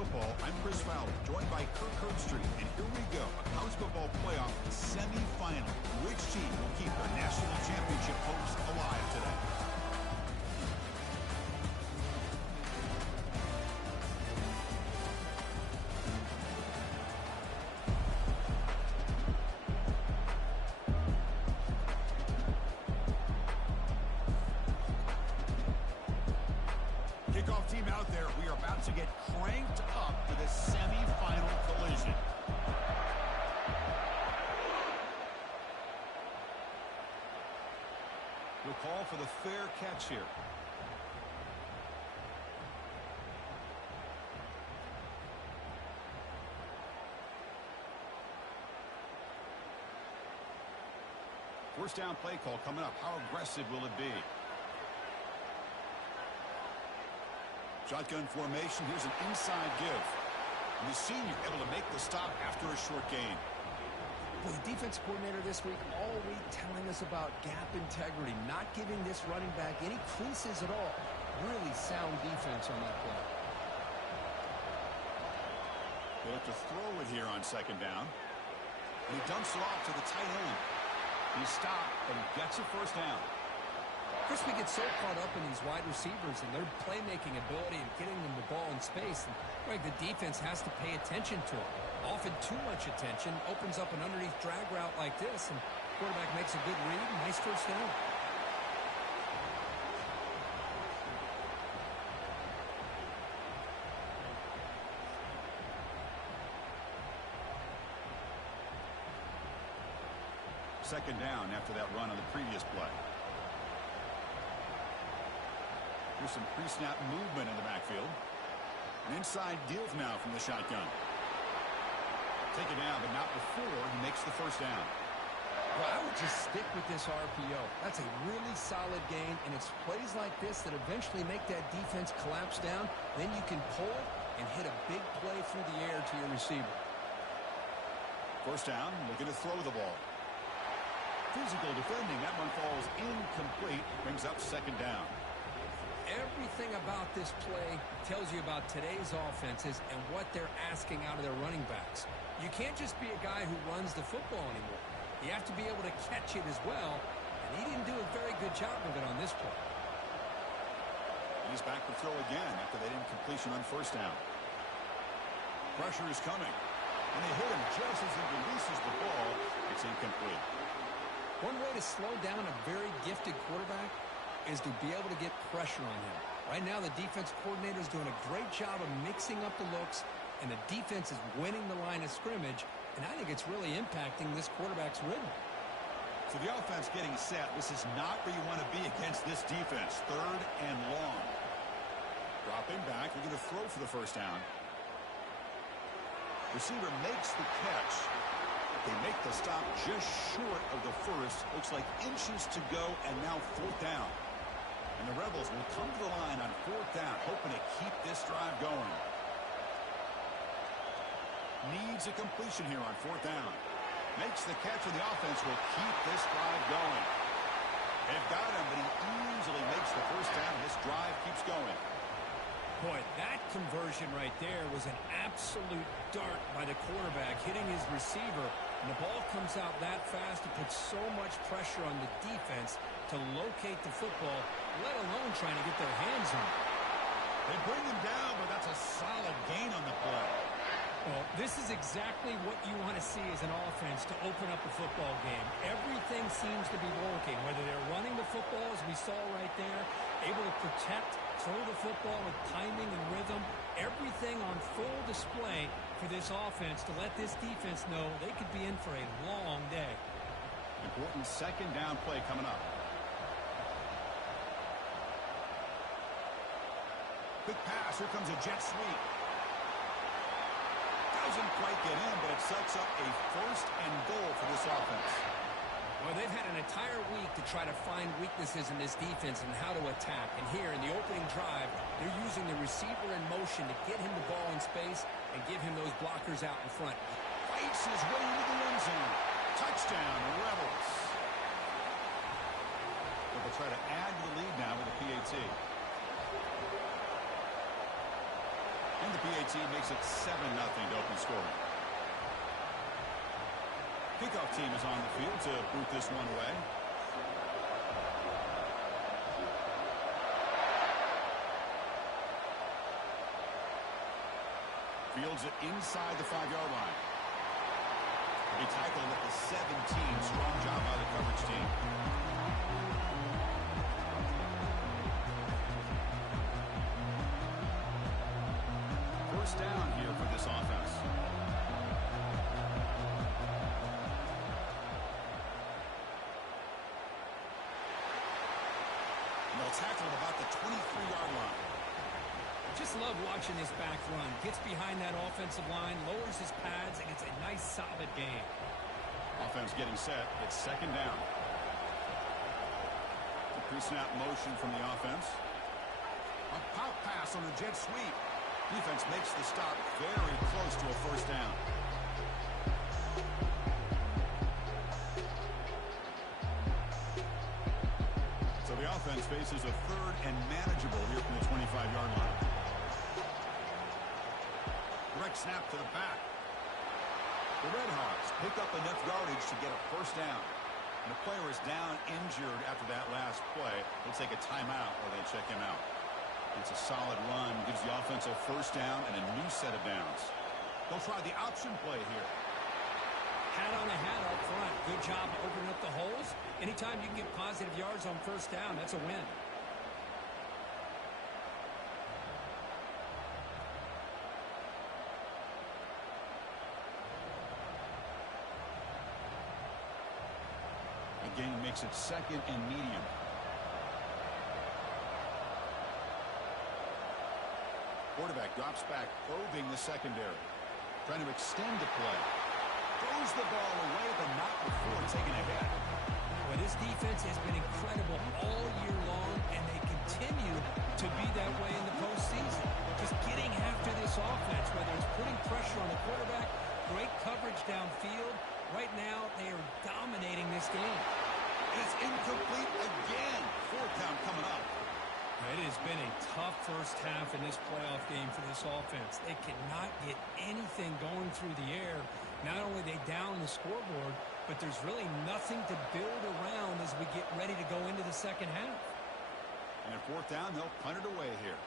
Football. I'm Chris Fowler, joined by Kirk Herbstreit. And here we go, a college football playoff semifinal. Which team will keep their national championship hopes alive today? Kickoff team out there. We are about to get cranked up for this semifinal collision. We'll call for the fair catch here. First down play call coming up. How aggressive will it be? Shotgun formation. Here's an inside give. And the senior able to make the stop after a short gain. Well, the defense coordinator this week all week telling us about gap integrity, not giving this running back any creases at all. Really sound defense on that play. They have to throw it here on second down. And he dumps it off to the tight end. He stopped, but he gets a first down. Chris, we get so caught up in these wide receivers and their playmaking ability and getting them the ball in space. And, Greg, the defense has to pay attention to it. Often too much attention opens up an underneath drag route like this, and quarterback makes a good read. Nice first down. Second down after that run on the previous play. Here's some pre-snap movement in the backfield. An inside deal now from the shotgun. Taken down, but not before he makes the first down. Well, I would just stick with this RPO. That's a really solid gain, and it's plays like this that eventually make that defense collapse down. Then you can pull it and hit a big play through the air to your receiver. First down, looking to throw the ball. Physical defending, that one falls incomplete, brings up second down. Everything about this play tells you about today's offenses and what they're asking out of their running backs. You can't just be a guy who runs the football anymore. You have to be able to catch it as well, and he didn't do a very good job of it on this play. And he's back to throw again after that incompletion on first down. Pressure is coming, and they hit him just as he releases the ball. It's incomplete. One way to slow down a very gifted quarterback is to be able to get pressure on him. Right now, the defense coordinator is doing a great job of mixing up the looks, and the defense is winning the line of scrimmage, and I think it's really impacting this quarterback's rhythm. So the offense getting set. This is not where you want to be against this defense. Third and long. Dropping back. They're going to throw for the first down. Receiver makes the catch. They make the stop just short of the first. Looks like inches to go, and now fourth down. And the Rebels will come to the line on fourth down, hoping to keep this drive going. Needs a completion here on fourth down. Makes the catch, and the offense will keep this drive going. They've got him, but he easily makes the first down, and this drive keeps going. Boy, that conversion right there was an absolute dart by the quarterback, hitting his receiver. And the ball comes out that fast. It puts so much pressure on the defense to locate the football, let alone trying to get their hands on it. They bring him down, but that's a solid gain on the play. Well, this is exactly what you want to see as an offense to open up a football game. Everything seems to be working, whether they're running the football, as we saw right there, able to protect, throw the football with timing and rhythm, everything on full display for this offense to let this defense know they could be in for a long day. Important second down play coming up. Quick pass. Here comes a jet sweep. Doesn't quite get in, but it sets up a first and goal for this offense. Well, they've had an entire week to try to find weaknesses in this defense and how to attack. And here in the opening drive, they're using the receiver in motion to get him the ball in space and give him those blockers out in front. Fights his way into the end zone. Touchdown, Rebels. But they'll try to add to the lead now with a PAT. And the PAT PAT makes it 7-0 to open scoring. Kickoff team is on the field to boot this one away. Fields it inside the 5-yard line. He tackled at the 17. Strong job by the coverage team. First down here for this offense. And they'll tackle at about the 23-yard line. Just love watching this back run. Gets behind that offensive line, lowers his pads, and it's a nice, solid game. Offense getting set. It's second down. Pre-snap motion from the offense. A pop pass on the jet sweep. Defense makes the stop very close to a first down. So the offense faces a third and manageable here from the 25-yard line. Direct snap to the back. The Redhawks pick up enough yardage to get a first down. And the player is down injured after that last play. They'll take a timeout or they check him out. It's a solid run. Gives the offense a first down and a new set of downs. They'll try the option play here. Hat on a hat up front. Good job opening up the holes. Anytime you can get positive yards on first down, that's a win. Again, makes it second and medium. Quarterback drops back, probing the secondary. Trying to extend the play. Throws the ball away, but not before taking a hit. Well, this defense has been incredible all year long, and they continue to be that way in the postseason. Just getting after this offense, whether it's putting pressure on the quarterback, great coverage downfield. Right now, they are dominating this game. It's incomplete again. Fourth down coming up. It has been a tough first half in this playoff game for this offense. They cannot get anything going through the air. Not only are they down the scoreboard, but there's really nothing to build around as we get ready to go into the second half. And at fourth down, they'll punt it away here.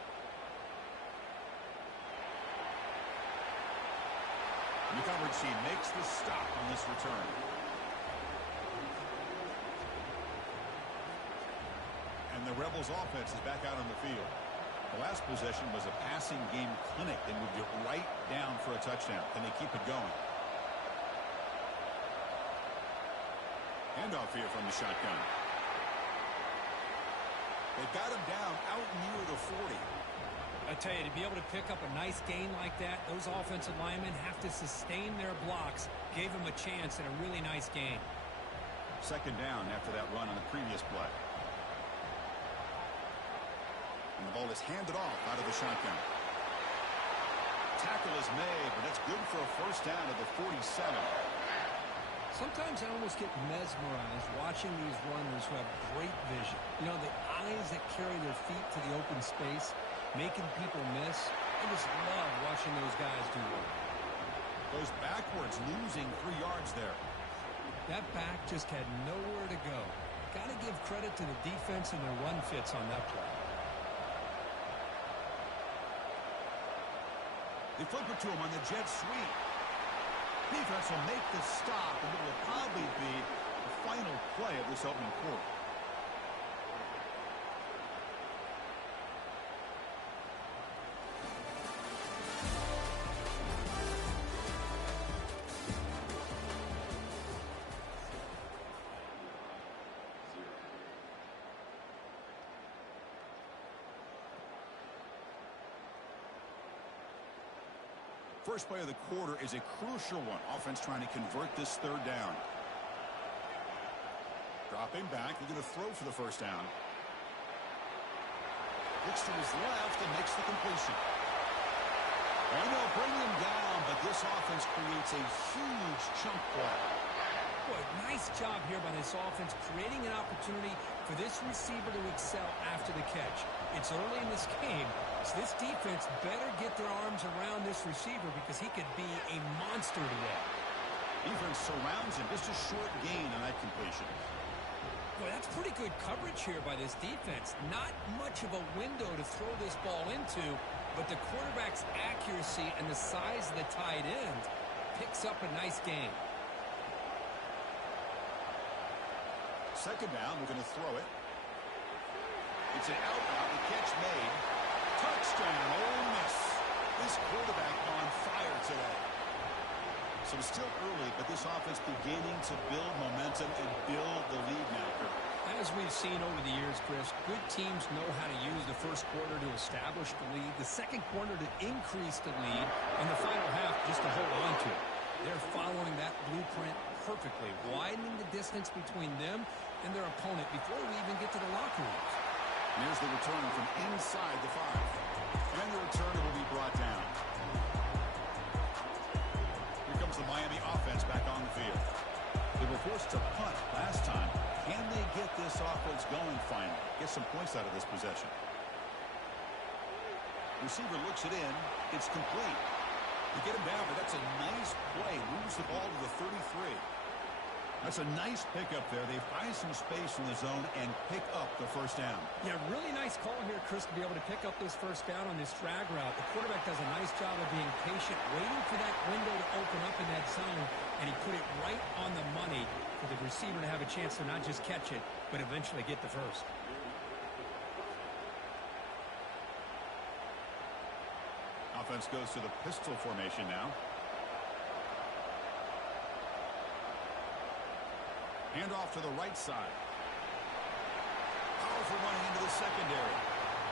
The coverage team makes the stop on this return. And the Rebels offense is back out on the field. The last possession was a passing game clinic. They moved it right down for a touchdown. Can they keep it going? Handoff here from the shotgun. They've got him down out near the 40. I tell you, to be able to pick up a nice gain like that, those offensive linemen have to sustain their blocks. Gave them a chance at a really nice game. Second down after that run on the previous play. And the ball is handed off out of the shotgun. Tackle is made, but that's good for a first down at the 47. Sometimes I almost get mesmerized watching these runners who have great vision. You know, the eyes that carry their feet to the open space, making people miss. I just love watching those guys do work. Goes backwards, losing 3 yards there. That back just had nowhere to go. Got to give credit to the defense and their run fits on that play. They flip it to him on the jet sweep. Defense will make the stop, and it will probably be the final play of this opening quarter. First play of the quarter is a crucial one. Offense trying to convert this third down. Dropping back. They're going to throw for the first down. Looks to his left and makes the completion. And they'll bring him down, but this offense creates a huge chunk play. Boy, nice job here by this offense, creating an opportunity for this receiver to excel after the catch. It's early in this game, so this defense better get their arms around this receiver because he could be a monster today. Defense surrounds him. Just a short gain on that completion. Boy, that's pretty good coverage here by this defense. Not much of a window to throw this ball into, but the quarterback's accuracy and the size of the tight end picks up a nice gain. Second down, we're going to throw it. It's an out route, the catch made. Touchdown, Ole Miss. This quarterback on fire today. So it's still early, but this offense beginning to build momentum and build the lead now, Kurt. As we've seen over the years, Chris, good teams know how to use the first quarter to establish the lead, the second quarter to increase the lead, and the final half just to hold on to it. They're following that blueprint perfectly, widening the distance between them and their opponent before we even get to the locker rooms. And here's the return from inside the 5. And the return will be brought down. Here comes the Miami offense back on the field. They were forced to punt last time. Can they get this offense going finally? Get some points out of this possession. Receiver looks it in. It's complete. They get him down, but that's a nice play. Moves the ball to the 33. That's a nice pickup there. They find some space in the zone and pick up the first down. Yeah, really nice call here, Chris, to be able to pick up this first down on this drag route. The quarterback does a nice job of being patient, waiting for that window to open up in that zone, and he put it right on the money for the receiver to have a chance to not just catch it, but eventually get the first. Offense goes to the pistol formation now. Hand off to the right side. Powerful running into the secondary.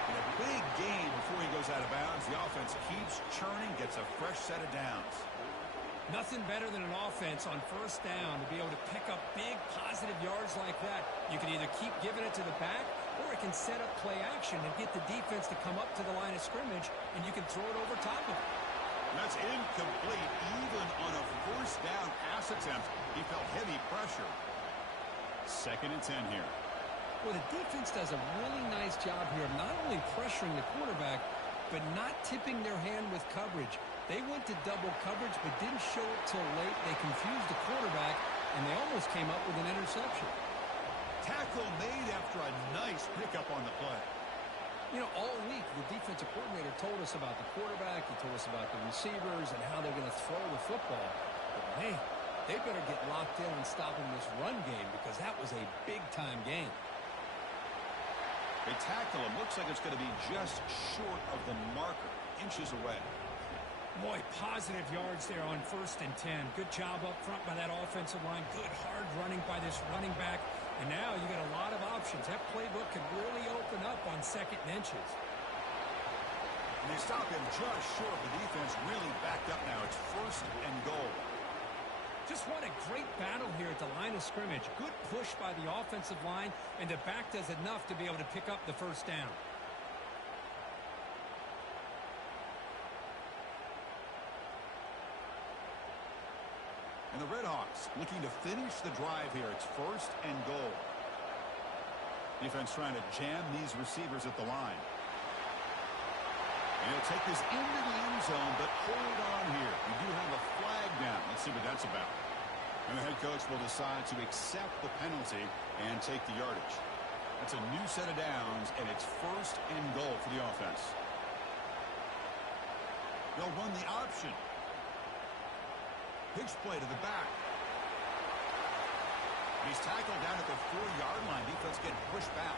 And a big gain before he goes out of bounds. The offense keeps churning, gets a fresh set of downs. Nothing better than an offense on first down to be able to pick up big positive yards like that. You can either keep giving it to the back, or it can set up play action and get the defense to come up to the line of scrimmage, and you can throw it over top of it. That's incomplete. Even on a first down pass attempt, he felt heavy pressure. 2nd and 10 here. Well, the defense does a really nice job here of not only pressuring the quarterback, but not tipping their hand with coverage. They went to double coverage, but didn't show it till late. They confused the quarterback, and they almost came up with an interception. Tackle made after a nice pickup on the play. You know, all week, the defensive coordinator told us about the quarterback. He told us about the receivers and how they're going to throw the football. But, man, they better get locked in on stopping this run game because that was a big-time game. They tackle him. Looks like it's going to be just short of the marker, inches away. Boy, positive yards there on 1st and 10. Good job up front by that offensive line. Good hard running by this running back. And now you got a lot of options. That playbook can really open up on 2nd and inches. And they stop him just short. The defense really backed up now. It's 1st and goal. Just what a great battle here at the line of scrimmage. Good push by the offensive line, and the back does enough to be able to pick up the first down. And the Redhawks looking to finish the drive here. It's 1st and goal. Defense trying to jam these receivers at the line. And he'll take this into the end zone, but hold on here. We do have a flag down. Let's see what that's about. And the head coach will decide to accept the penalty and take the yardage. That's a new set of downs, and it's 1st and goal for the offense. They'll run the option. Pitch play to the back. He's tackled down at the 4-yard line. Defense getting pushed back.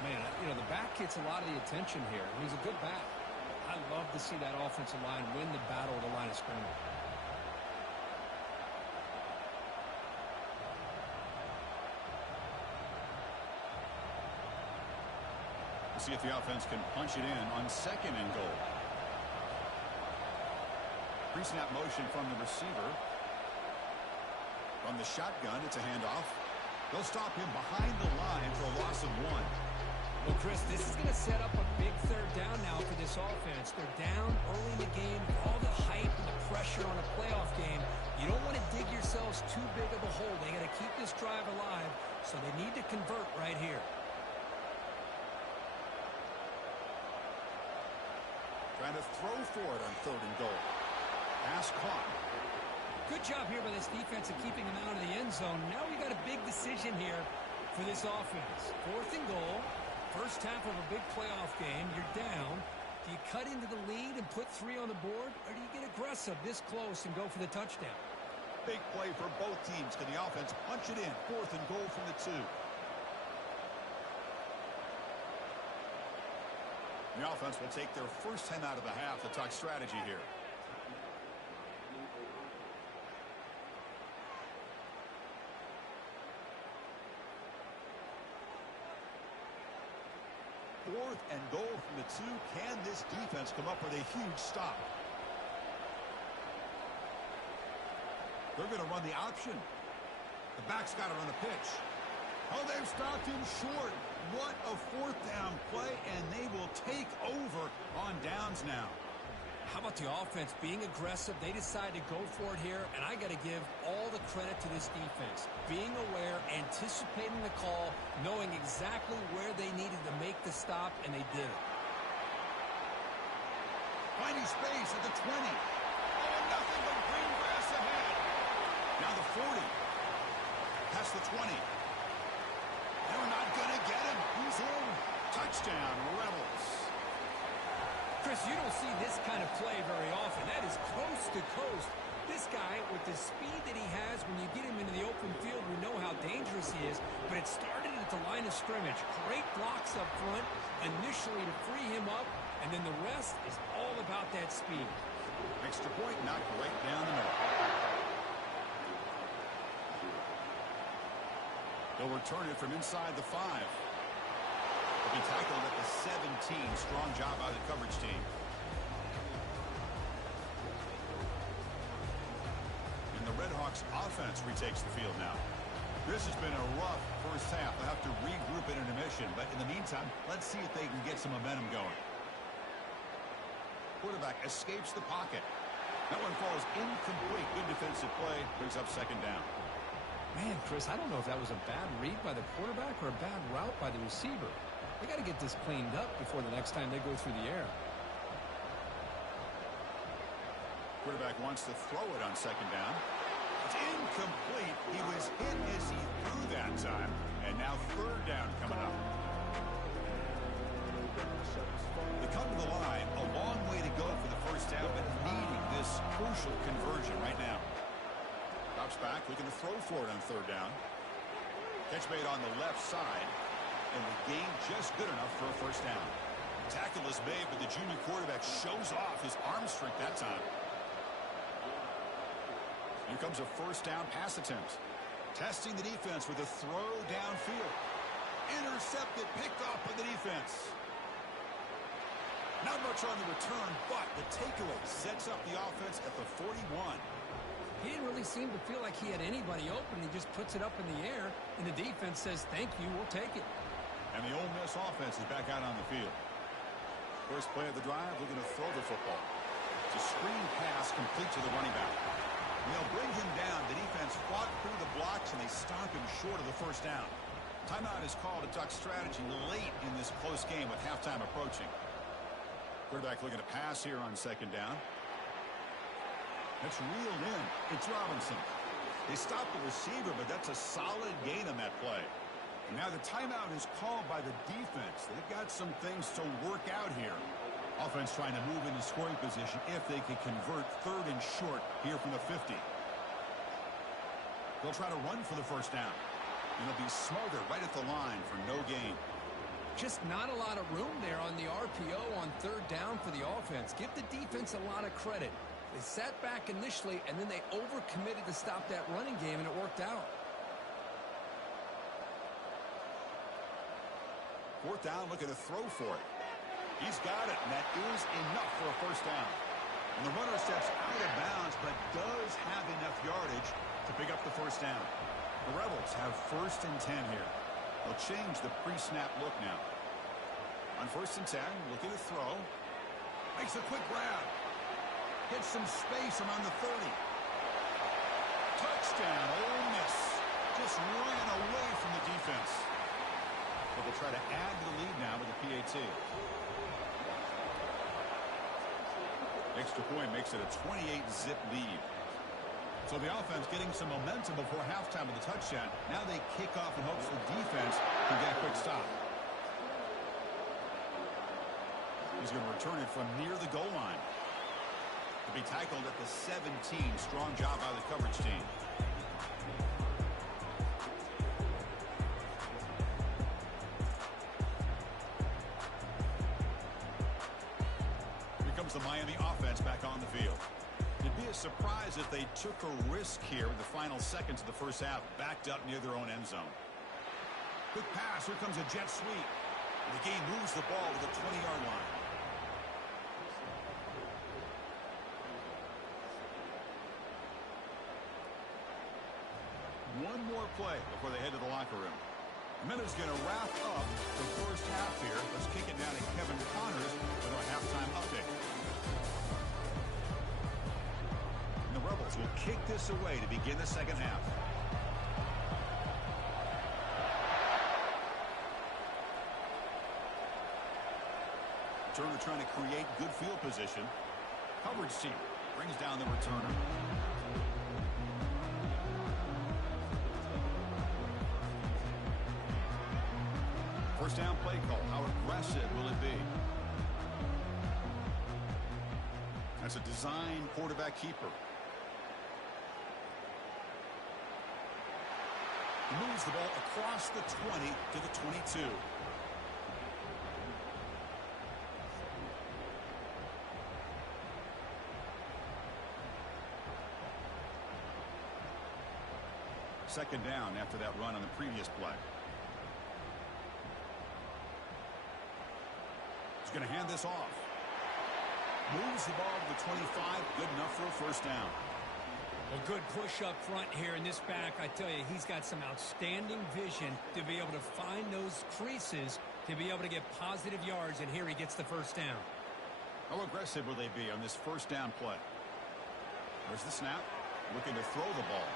Man, you know, the back gets a lot of the attention here. He's a good back. I love to see that offensive line win the battle at the line of scrimmage. We'll see if the offense can punch it in on 2nd and goal. Pre-snap motion from the receiver. From the shotgun, it's a handoff. They'll stop him behind the line for a loss of 1. Well, Chris, this is going to set up a big 3rd down now for this offense. They're down early in the game. All the hype and the pressure on a playoff game. You don't want to dig yourselves too big of a hole. They got to keep this drive alive, so they need to convert right here. to throw for it on 3rd and goal. Pass caught. Good job here by this defense of keeping him out of the end zone. Now we got a big decision here for this offense. 4th and goal. First half of a big playoff game. You're down. Do you cut into the lead and put 3 on the board? Or do you get aggressive this close and go for the touchdown? Big play for both teams. Can the offense punch it in? 4th and goal from the 2. The offense will take their first 10 out of the half to talk strategy here. Fourth and goal from the 2. Can this defense come up with a huge stop? They're going to run the option. The back's got to run a pitch. Oh, they've stopped him short. What a 4th down play, and they will take over on downs now. How about the offense being aggressive? They decide to go for it here, and I got to give all the credit to this defense. Being aware, anticipating the call, knowing exactly where they needed to make the stop, and they did it. Finding space at the 20. Oh, nothing but green grass ahead. Now the 40. Past the 20. They're not going to get him. He's in. Touchdown, Rebels. Chris, you don't see this kind of play very often. That is coast to coast. This guy, with the speed that he has, when you get him into the open field, we know how dangerous he is. But it started at the line of scrimmage. Great blocks up front, initially to free him up, and then the rest is all about that speed. Extra point knocked right down the middle. They'll return it from inside the 5. They'll be tackled at the 17. Strong job by the coverage team. And the Redhawks offense retakes the field now. This has been a rough first half. They'll have to regroup at intermission. But in the meantime, let's see if they can get some momentum going. Quarterback escapes the pocket. That one falls incomplete. Good defensive play. Brings up 2nd down. Man, Chris, I don't know if that was a bad read by the quarterback or a bad route by the receiver. They got to get this cleaned up before the next time they go through the air. Quarterback wants to throw it on 2nd down. It's incomplete. He was hit as he threw that time. And now 3rd down coming up. They come to the line. A long way to go for the first down, but needing this crucial conversion right now. Drops back, looking to throw for it on 3rd down. Catch made on the left side, and the gain just good enough for a first down. Tackle is made, but the junior quarterback shows off his arm strength that time. Here comes a first down pass attempt. Testing the defense with a throw downfield. Intercepted, picked off by the defense. Not much on the return, but the takeaway sets up the offense at the 41. He didn't really seem to feel like he had anybody open. He just puts it up in the air, and the defense says, thank you, we'll take it. And the Ole Miss offense is back out on the field. First play of the drive, looking to throw the football. It's a screen pass complete to the running back. And they'll bring him down. The defense fought through the blocks, and they stop him short of the first down. Timeout is called to talk strategy late in this close game with halftime approaching. Quarterback looking to pass here on 2nd down. That's reeled in. It's Robinson. They stopped the receiver, but that's a solid gain on that play. And now the timeout is called by the defense. They've got some things to work out here. Offense trying to move into scoring position if they can convert 3rd and short here from the 50. They'll try to run for the first down. And they'll be smothered right at the line for no gain. Just not a lot of room there on the RPO on 3rd down for the offense. Give the defense a lot of credit. They sat back initially, and then they overcommitted to stop that running game, and it worked out. 4th down, looking to throw for it. He's got it, and that is enough for a first down. And the runner steps out of bounds, but does have enough yardage to pick up the first down. The Rebels have 1st and 10 here. They'll change the pre-snap look now. On 1st and 10, looking to throw. Makes a quick grab. Gets some space around the 30. Touchdown, Ole Miss. Just ran away from the defense. But they'll try to add to the lead now with a PAT. Extra point makes it a 28-zip lead. So the offense getting some momentum before halftime with the touchdown. Now they kick off in hopes the defense can get a quick stop. He's going to return it from near the goal line. To be tackled at the 17. Strong job by the coverage team. Here comes the Miami offense back on the field. It'd be a surprise if they took a risk here in the final seconds of the first half, backed up near their own end zone. Quick pass. Here comes a jet sweep. The game moves the ball to the 20-yard line. One more play before they head to the locker room. The Minutes going to wrap up the first half here. Let's kick it down to Kevin Connors with our halftime update. And the Rebels will kick this away to begin the second half. Returner trying to create good field position. Coverage team brings down the returner. First down play call. How aggressive will it be? That's a design quarterback keeper. He moves the ball across the 20 to the 22. Second down after that run on the previous play. He's going to hand this off. Moves the ball to the 25. Good enough for a first down. A good push up front here in this back. I tell you, he's got some outstanding vision to be able to find those creases to be able to get positive yards, and here he gets the first down. How aggressive will they be on this first down play? There's the snap. Looking to throw the ball.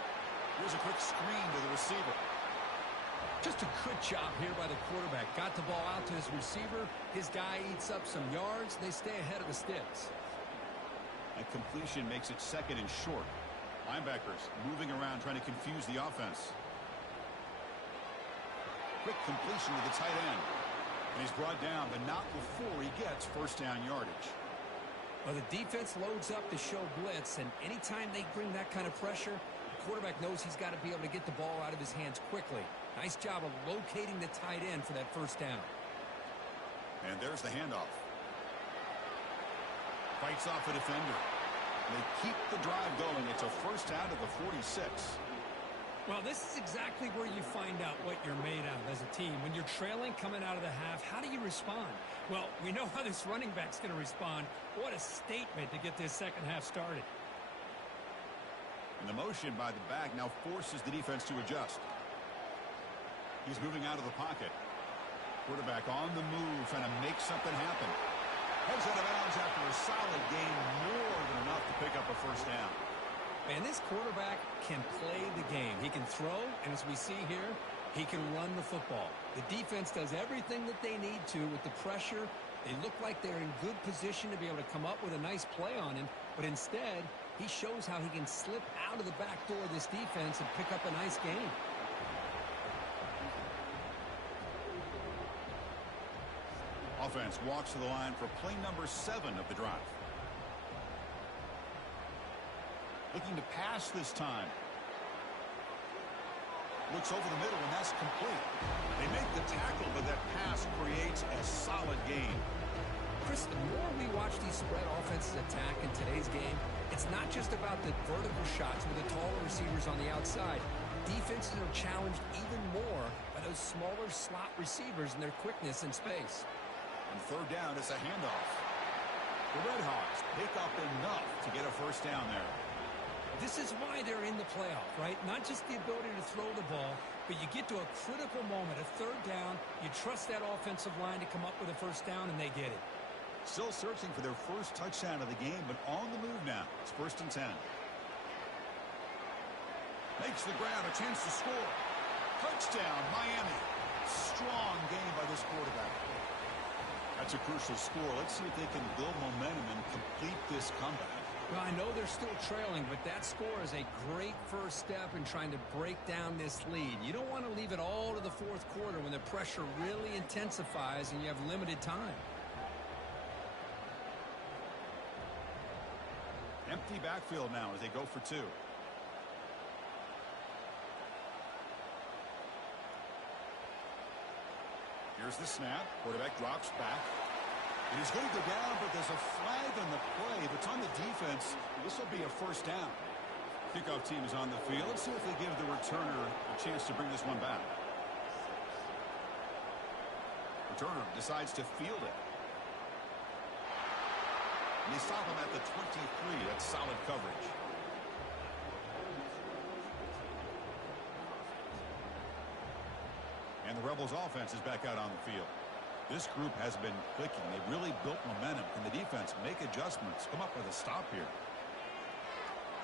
Here's a quick screen to the receiver. Just a good job here by the quarterback. Got the ball out to his receiver. His guy eats up some yards. They stay ahead of the sticks. That completion makes it second and short. Linebackers moving around trying to confuse the offense. Quick completion to the tight end. And he's brought down, but not before he gets first down yardage. Well, the defense loads up to show blitz, and anytime they bring that kind of pressure, the quarterback knows he's got to be able to get the ball out of his hands quickly. Nice job of locating the tight end for that first down. And there's the handoff. Fights off a defender. They keep the drive going. It's a first down to the 46. Well, this is exactly where you find out what you're made of as a team. When you're trailing coming out of the half, how do you respond? Well, we know how this running back's going to respond. What a statement to get this second half started. And the motion by the back now forces the defense to adjust. He's moving out of the pocket. Quarterback on the move, trying to make something happen. Heads out of bounds after a solid game, more than enough to pick up a first down. And this quarterback can play the game. He can throw, and as we see here, he can run the football. The defense does everything that they need to with the pressure. They look like they're in good position to be able to come up with a nice play on him, but instead, he shows how he can slip out of the back door of this defense and pick up a nice gain. Offense walks to the line for play number 7 of the drive. Looking to pass this time. Looks over the middle, and that's complete. They make the tackle, but that pass creates a solid gain. Chris, the more we watch these spread offenses attack in today's game, it's not just about the vertical shots with the taller receivers on the outside. Defenses are challenged even more by those smaller slot receivers and their quickness in space. On third down, it's a handoff. The Redhawks pick up enough to get a first down there. This is why they're in the playoff, right? Not just the ability to throw the ball, but you get to a critical moment, a third down, you trust that offensive line to come up with a first down, and they get it. Still searching for their first touchdown of the game, but on the move now. It's 1st and 10. Makes the grab, a chance to score. Touchdown, Miami. Strong game by this quarterback. That's a crucial score. Let's see if they can build momentum and complete this comeback. Well, I know they're still trailing, but that score is a great first step in trying to break down this lead. You don't want to leave it all to the fourth quarter when the pressure really intensifies and you have limited time. Empty backfield now as they go for two. Here's the snap. Quarterback drops back. It is going to go down, but there's a flag on the play. If it's on the defense, this will be a first down. Kickoff team is on the field. Let's see if they give the returner a chance to bring this one back. Returner decides to field it. And they stop him at the 23. That's solid coverage. And the Rebels offense is back out on the field. This group has been clicking. They've really built momentum. Can the defense make adjustments? Come up with a stop here.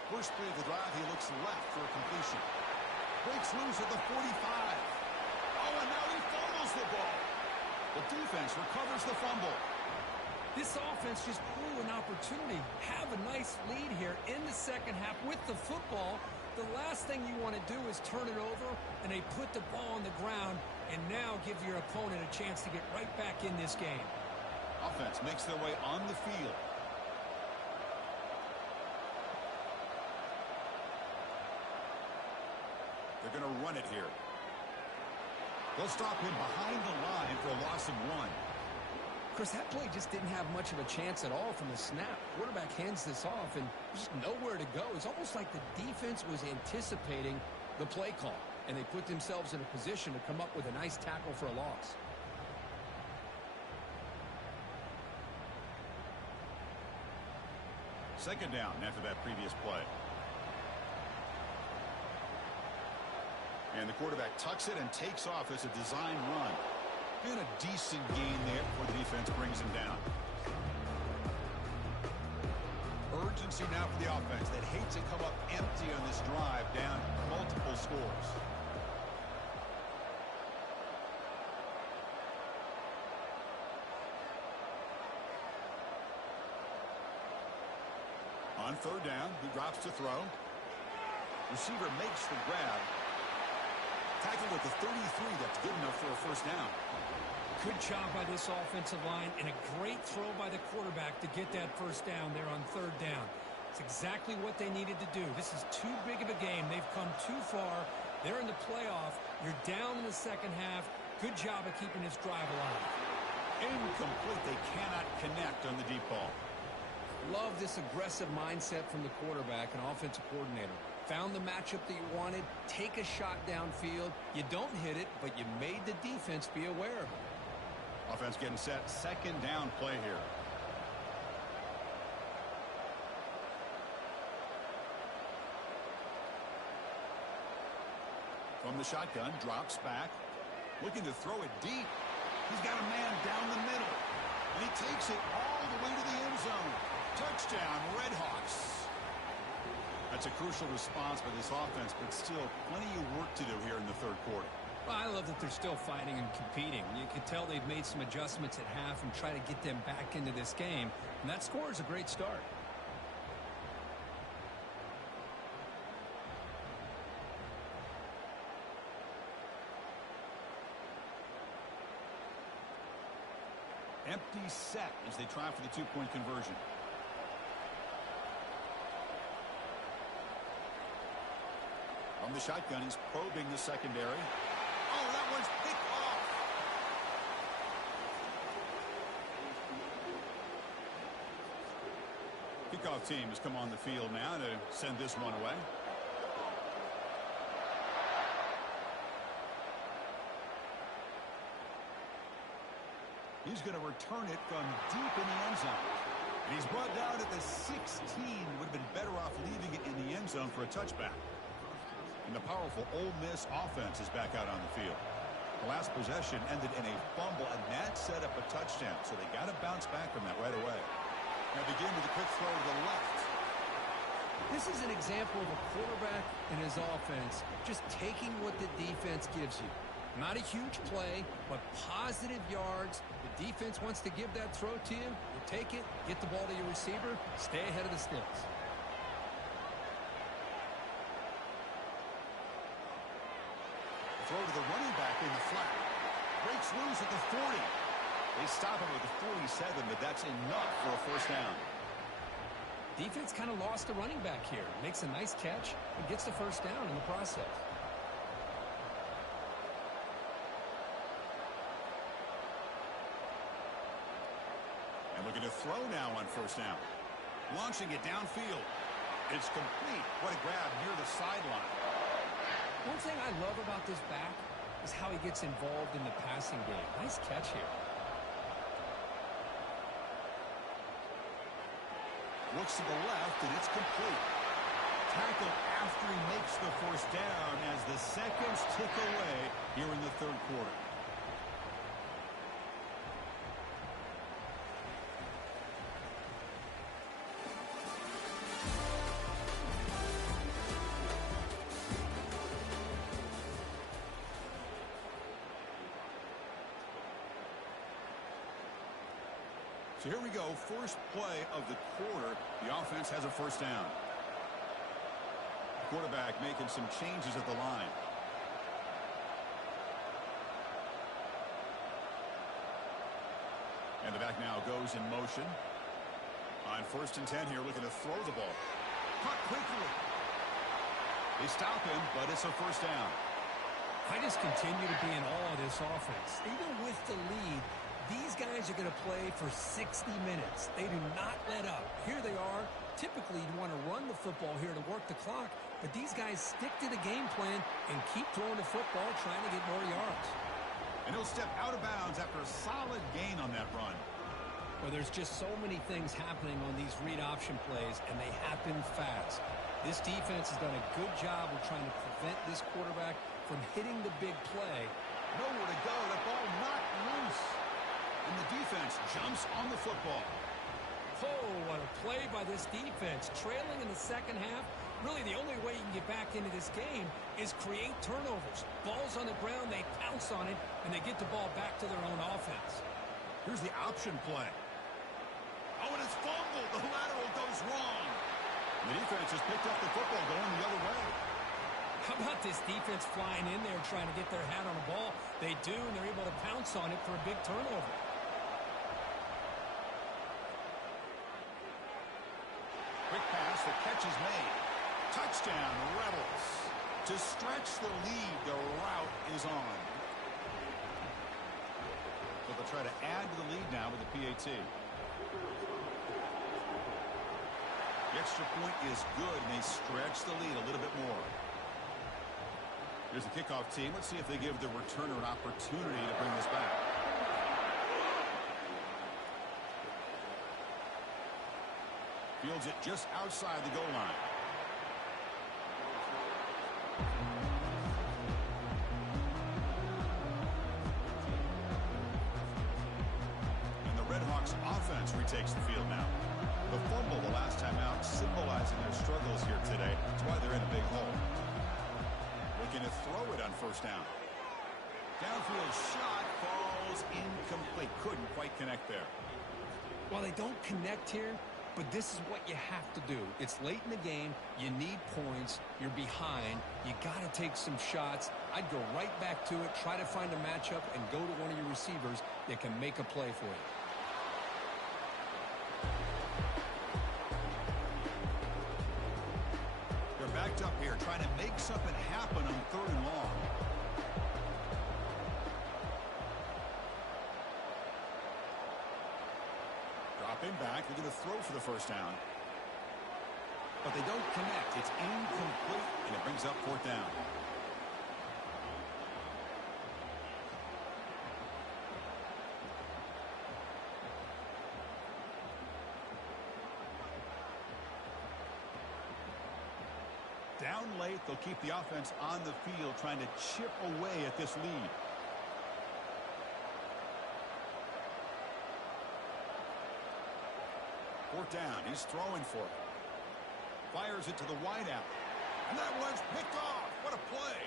First play of the drive, he looks left for a completion. Breaks loose at the 45. Oh, and now he fumbles the ball. The defense recovers the fumble. This offense just blew an opportunity. Have a nice lead here in the second half with the football. The last thing you want to do is turn it over, and they put the ball on the ground and now give your opponent a chance to get right back in this game. Offense makes their way on the field. They're going to run it here. They'll stop him behind the line for a loss of 1. Chris, that play just didn't have much of a chance at all from the snap. Quarterback hands this off, and there's just nowhere to go. It's almost like the defense was anticipating the play call, and they put themselves in a position to come up with a nice tackle for a loss. Second down after that previous play. And the quarterback tucks it and takes off as a design run. And a decent gain there before the defense brings him down. Urgency now for the offense that hates to come up empty on this drive, down multiple scores. On third down, he drops to throw. Receiver makes the grab. Tackled at the 33. That's good enough for a first down. Good job by this offensive line and a great throw by the quarterback to get that first down there on third down. It's exactly what they needed to do. This is too big of a game. They've come too far. They're in the playoff. You're down in the second half. Good job of keeping this drive alive. Incomplete. They cannot connect on the deep ball. Love this aggressive mindset from the quarterback and offensive coordinator. Found the matchup that you wanted. Take a shot downfield. You don't hit it, but you made the defense be aware of it. Offense getting set. Second down play here. From the shotgun, drops back. Looking to throw it deep. He's got a man down the middle. And he takes it all the way to the end zone. Touchdown, Redhawks. That's a crucial response by this offense, but still plenty of work to do here in the third quarter. Well, I love that they're still fighting and competing. You can tell they've made some adjustments at half and try to get them back into this game. And that score is a great start. Empty set as they try for the two-point conversion. From the shotgun, he's probing the secondary. Oh, that one's picked off. Kickoff team has come on the field now to send this one away. He's going to return it from deep in the end zone. And he's brought down at the 16. Would have been better off leaving it in the end zone for a touchback. And the powerful Ole Miss offense is back out on the field. The last possession ended in a fumble, and that set up a touchdown. So they got to bounce back from that right away. Now begin with a quick throw to the left. This is an example of a quarterback and his offense just taking what the defense gives you. Not a huge play, but positive yards. The defense wants to give that throw to you. You take it, get the ball to your receiver, stay ahead of the sticks. Throw to the running back in the flat. Breaks loose at the 40. They stop him at the 47, but that's enough for a first down. Defense kind of lost the running back here. Makes a nice catch and gets the first down in the process. And looking to throw now on first down. Launching it downfield. It's complete. What a grab near the sideline. One thing I love about this back is how he gets involved in the passing game. Nice catch here. Looks to the left, and it's complete. Tackle after he makes the first down as the seconds tick away here in the third quarter. So here we go, first play of the quarter. The offense has a first down. Quarterback making some changes at the line. And the back now goes in motion. On 1st and 10 here, looking to throw the ball. Caught quickly. They stop him, but it's a first down. I just continue to be in awe of this offense. Even with the lead, these guys are going to play for 60 minutes. They do not let up. Here they are. Typically, you want to run the football here to work the clock, but these guys stick to the game plan and keep throwing the football, trying to get more yards. And he'll step out of bounds after a solid gain on that run. Well, there's just so many things happening on these read option plays, and they happen fast. This defense has done a good job of trying to prevent this quarterback from hitting the big play. Nowhere to go. The ball knocked loose. And the defense jumps on the football. Oh, what a play by this defense. Trailing in the second half. Really, the only way you can get back into this game is create turnovers. Ball's on the ground, they pounce on it, and they get the ball back to their own offense. Here's the option play. Oh, and it's fumbled. The lateral goes wrong. The defense has picked up the football going the other way. How about this defense flying in there trying to get their hat on the ball? They do, and they're able to pounce on it for a big turnover. Quick pass, the catch is made. Touchdown, Rebels. To stretch the lead, the route is on. So they'll try to add to the lead now with the PAT. The extra point is good, and they stretch the lead a little bit more. Here's the kickoff team. Let's see if they give the returner an opportunity to bring this back. Fields it just outside the goal line. And the Redhawks offense retakes the field now. The fumble the last time out symbolizing their struggles here today. That's why they're in a big hole. Looking to throw it on first down. Downfield shot falls incomplete. Couldn't quite connect there. Well, they don't connect here, but this is what you have to do. It's late in the game. You need points. You're behind. You got to take some shots. I'd go right back to it, try to find a matchup, and go to one of your receivers that can make a play for you. They're backed up here, trying to make something happen on 3rd and long. Dropping back, they're going to throw for the first down. But they don't connect. It's incomplete, and it brings up 4th down. Down late, they'll keep the offense on the field, trying to chip away at this lead. Fourth down, he's throwing for it. Fires it to the wideout. And that one's picked off. What a play.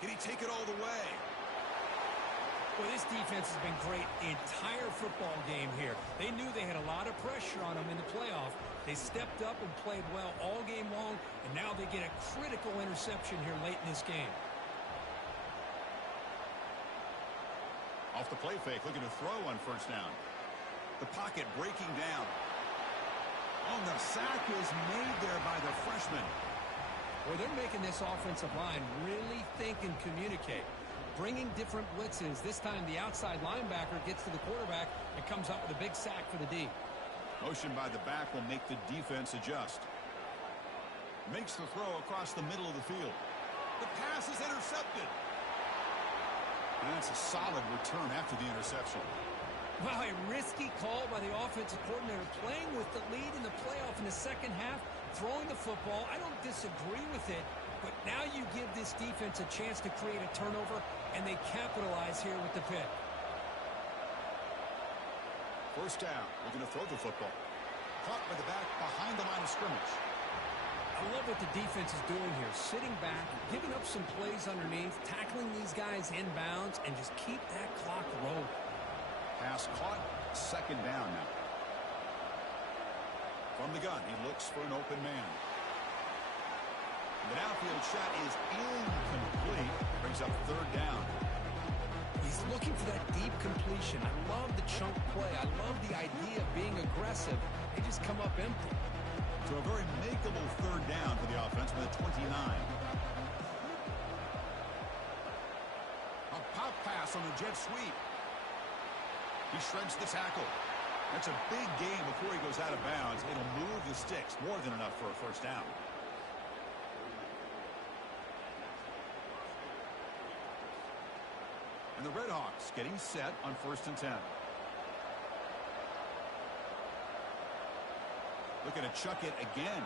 Can he take it all the way? Well, this defense has been great the entire football game here. They knew they had a lot of pressure on them in the playoff. They stepped up and played well all game long, and now they get a critical interception here late in this game. Off the play fake, looking to throw on first down. The pocket breaking down. Oh, the sack is made there by the freshman. Well, they're making this offensive line really think and communicate. Bringing different blitzes. This time the outside linebacker gets to the quarterback and comes up with a big sack for the D. Motion by the back will make the defense adjust. Makes the throw across the middle of the field. The pass is intercepted. And that's a solid return after the interception. Wow, a risky call by the offensive coordinator, playing with the lead in the playoff in the second half, throwing the football. I don't disagree with it, but now you give this defense a chance to create a turnover, and they capitalize here with the pick. First down, looking to throw the football. Caught by the back behind the line of scrimmage. I love what the defense is doing here, sitting back, giving up some plays underneath, tackling these guys inbounds, and just keep that clock rolling. Pass caught, second down now. From the gun, he looks for an open man. The downfield shot is incomplete. Brings up third down. He's looking for that deep completion. I love the chunk play. I love the idea of being aggressive. They just come up empty. So a very makeable third down for the offense with a 29. A pop pass on the jet sweep. He shreds the tackle. That's a big gain before he goes out of bounds. It'll move the sticks. More than enough for a first down. And the Redhawks getting set on 1st and 10. Looking to chuck it again.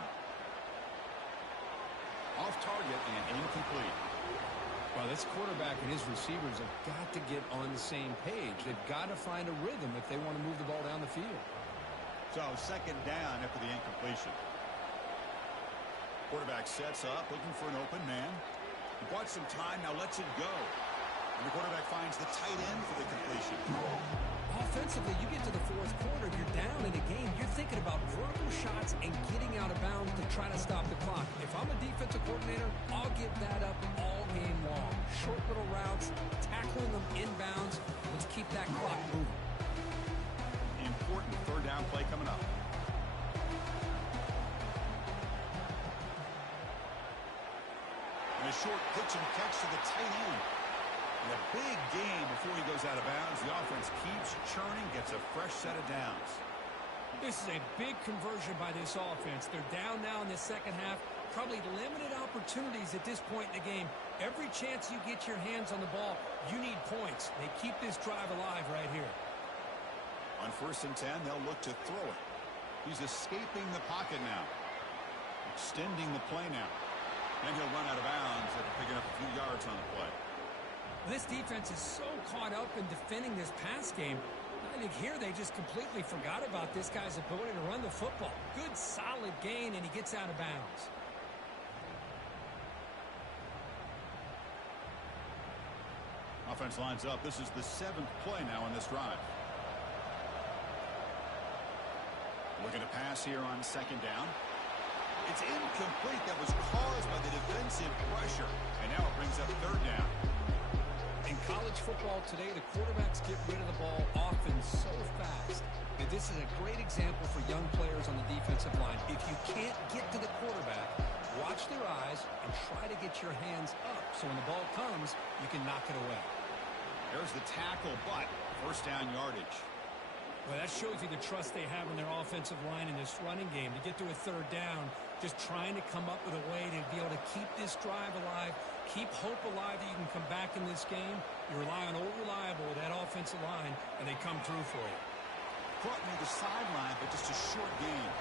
Off target and incomplete. Well, this quarterback and his receivers have got to get on the same page. They've got to find a rhythm if they want to move the ball down the field. So second down after the incompletion. Quarterback sets up, looking for an open man. He bought some time, now lets it go. And the quarterback finds the tight end for the completion. Offensively, you get to the fourth quarter, you're down in a game. You're thinking about vertical shots and getting out of bounds to try to stop the clock. If I'm a defensive coordinator, I'll give that up all game long. Short little routes, tackling them inbounds. Let's keep that clock moving. Important third down play coming up. And a short pitch and catch to the tight end. And a big gain before he goes out of bounds. The offense keeps churning, gets a fresh set of downs. This is a big conversion by this offense. They're down now in the second half. Probably limited opportunities at this point in the game. Every chance you get your hands on the ball, you need points. They keep this drive alive right here. On 1st and 10, they'll look to throw it. He's escaping the pocket now. Extending the play now. And he'll run out of bounds after picking up a few yards on the play. This defense is so caught up in defending this pass game. I think here they just completely forgot about this guy's ability to run the football. Good, solid gain, and he gets out of bounds. Offense lines up. This is the 7th play now on this drive. Looking to pass here on second down. It's incomplete. That was caused by the defensive pressure. And now it brings up third down. In college football today, the quarterbacks get rid of the ball often so fast. And this is a great example for young players on the defensive line. If you can't get to the quarterback, watch their eyes and try to get your hands up so when the ball comes, you can knock it away. There's the tackle, but first down yardage. Well, that shows you the trust they have in their offensive line in this running game. To get to a third down, just trying to come up with a way to be able to keep this drive alive, keep hope alive that you can come back in this game. You rely on Old Reliable with that offensive line, and they come through for you. Caught near the sideline, but just a short gain.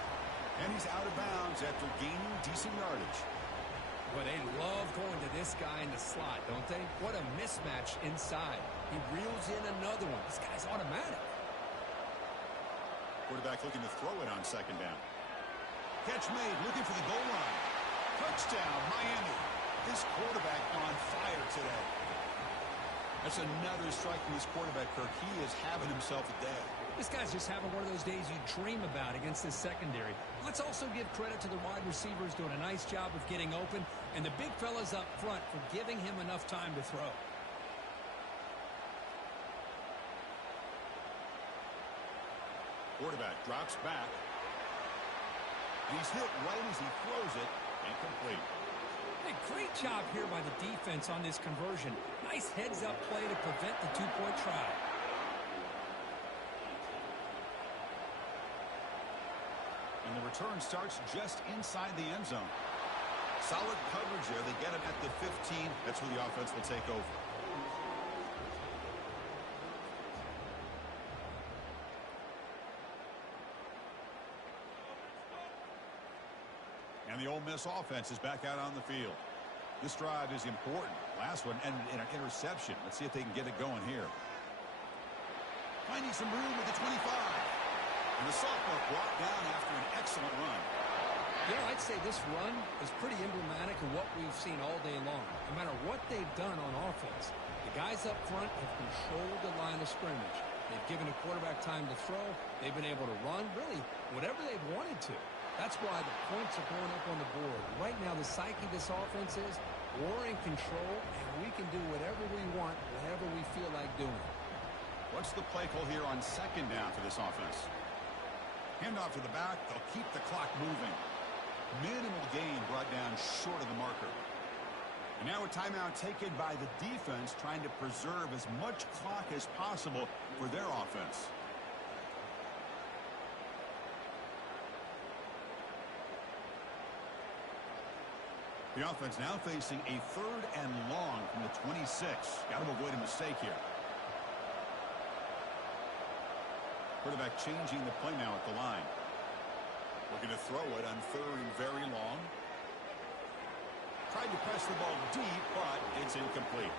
And he's out of bounds after gaining decent yardage. Well, they love going to this guy in the slot, don't they? What a mismatch inside. He reels in another one. This guy's automatic. Quarterback looking to throw it on second down. Catch made, looking for the goal line. Touchdown, Miami. This quarterback on fire today. That's another strike from this quarterback, Kirk. He is having himself a day. This guy's just having one of those days you dream about against this secondary. Let's also give credit to the wide receivers doing a nice job of getting open, and the big fellas up front for giving him enough time to throw. Quarterback drops back. And he's hit right as he throws it. Incomplete. Hey, great job here by the defense on this conversion. Nice heads-up play to prevent the two-point try. And the return starts just inside the end zone. Solid coverage there. They get him at the 15. That's where the offense will take over. And the Ole Miss offense is back out on the field. This drive is important. Last one ended in an interception. Let's see if they can get it going here. Finding some room at the 25. And the sophomore brought down after an excellent run. You know, I'd say this run is pretty emblematic of what we've seen all day long. No matter what they've done on offense, the guys up front have controlled the line of scrimmage. They've given the quarterback time to throw. They've been able to run, really, whatever they've wanted to. That's why the points are going up on the board. Right now, the psyche of this offense is we're in control, and we can do whatever we want, whenever we feel like doing. What's the play call here on second down for this offense? Handoff to the back. They'll keep the clock moving. Minimal gain brought down short of the marker. And now a timeout taken by the defense, trying to preserve as much clock as possible for their offense. The offense now facing a 3rd and long from the 26. Got to avoid a mistake here. Quarterback changing the play now at the line. Looking to throw it on 3rd and very long. Tried to press the ball deep, but it's incomplete.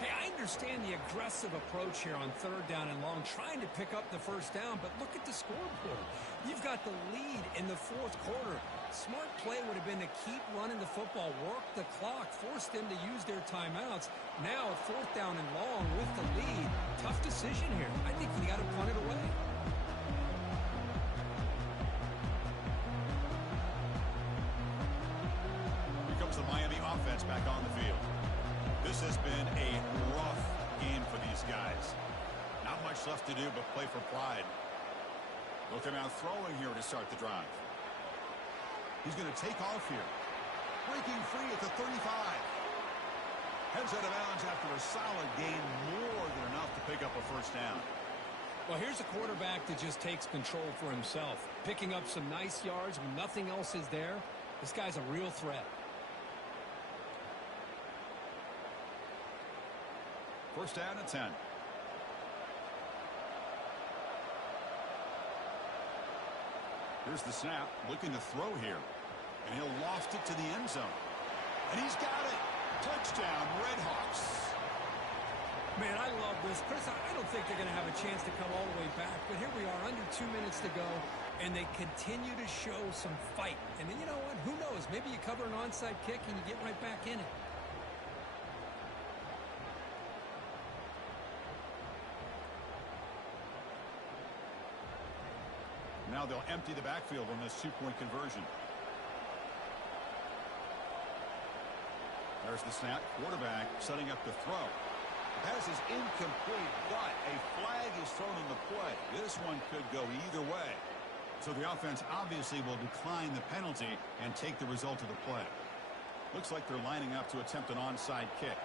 Hey, I understand the aggressive approach here on 3rd down and long, trying to pick up the first down, but look at the scoreboard. You've got the lead in the 4th quarter. Smart play would have been to keep running the football, work the clock, force them to use their timeouts. Now, 4th down and long with the lead. Tough decision here. I think you got to punt it away. Here comes the Miami offense back on the field. This has been a rough game for these guys. Not much left to do but play for pride. Looking out throwing here to start the drive. He's going to take off here. Breaking free at the 35. Heads out of bounds after a solid gain, more than enough to pick up a first down. Well, here's a quarterback that just takes control for himself. Picking up some nice yards when nothing else is there. This guy's a real threat. First down at 10. Here's the snap, looking to throw here. And he'll loft it to the end zone. And he's got it. Touchdown, Redhawks. Man, I love this. Chris, I don't think they're going to have a chance to come all the way back. But here we are, under 2 minutes to go. And they continue to show some fight. And you know what? Who knows? Maybe you cover an onside kick and you get right back in it. Now they'll empty the backfield on this 2-point conversion. There's the snap. Quarterback setting up to throw. The pass is incomplete, but a flag is thrown on the play. This one could go either way. So the offense obviously will decline the penalty and take the result of the play. Looks like they're lining up to attempt an onside kick.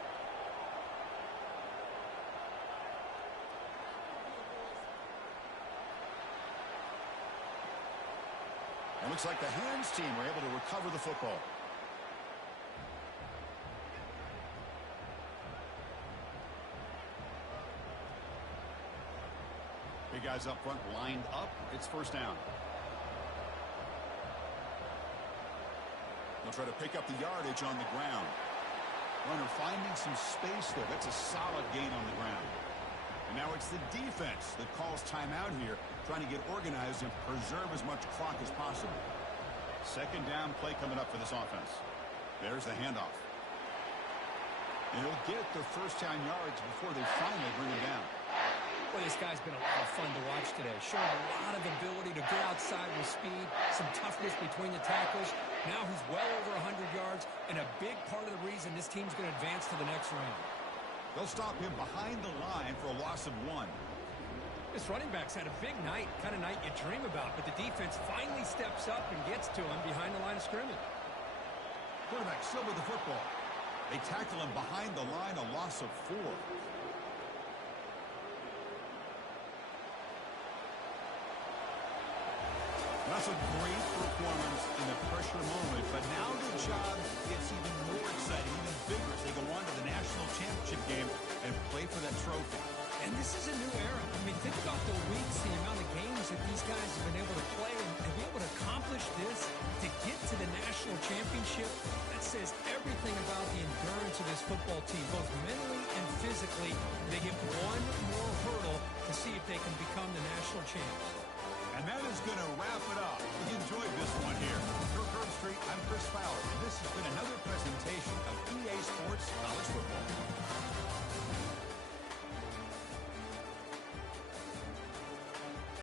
It looks like the hands team were able to recover the football. Big guys up front lined up. It's first down. They'll try to pick up the yardage on the ground. Runner finding some space there. That's a solid gain on the ground. And now it's the defense that calls timeout here, trying to get organized and preserve as much clock as possible. Second down play coming up for this offense. There's the handoff. And he'll get the first down yards before they finally bring him down. Well, this guy's been a lot of fun to watch today. Showing a lot of ability to get outside with speed, some toughness between the tackles. Now he's well over 100 yards, and a big part of the reason this team's going to advance to the next round. They'll stop him behind the line for a loss of 1. This running back's had a big night, kind of night you dream about, but the defense finally steps up and gets to him behind the line of scrimmage. Quarterback still with the football. They tackle him behind the line, a loss of 4. That's a great performance in the pressure moment, but now the job gets even more exciting, even bigger as they go on to the national championship game and play for that trophy. And this is a new era. I mean, think about the weeks, the amount of games that these guys have been able to play and be able to accomplish this, to get to the national championship. That says everything about the endurance of this football team, both mentally and physically. They get one more hurdle to see if they can become the national champs. And that is going to wrap it up. We enjoyed this one here.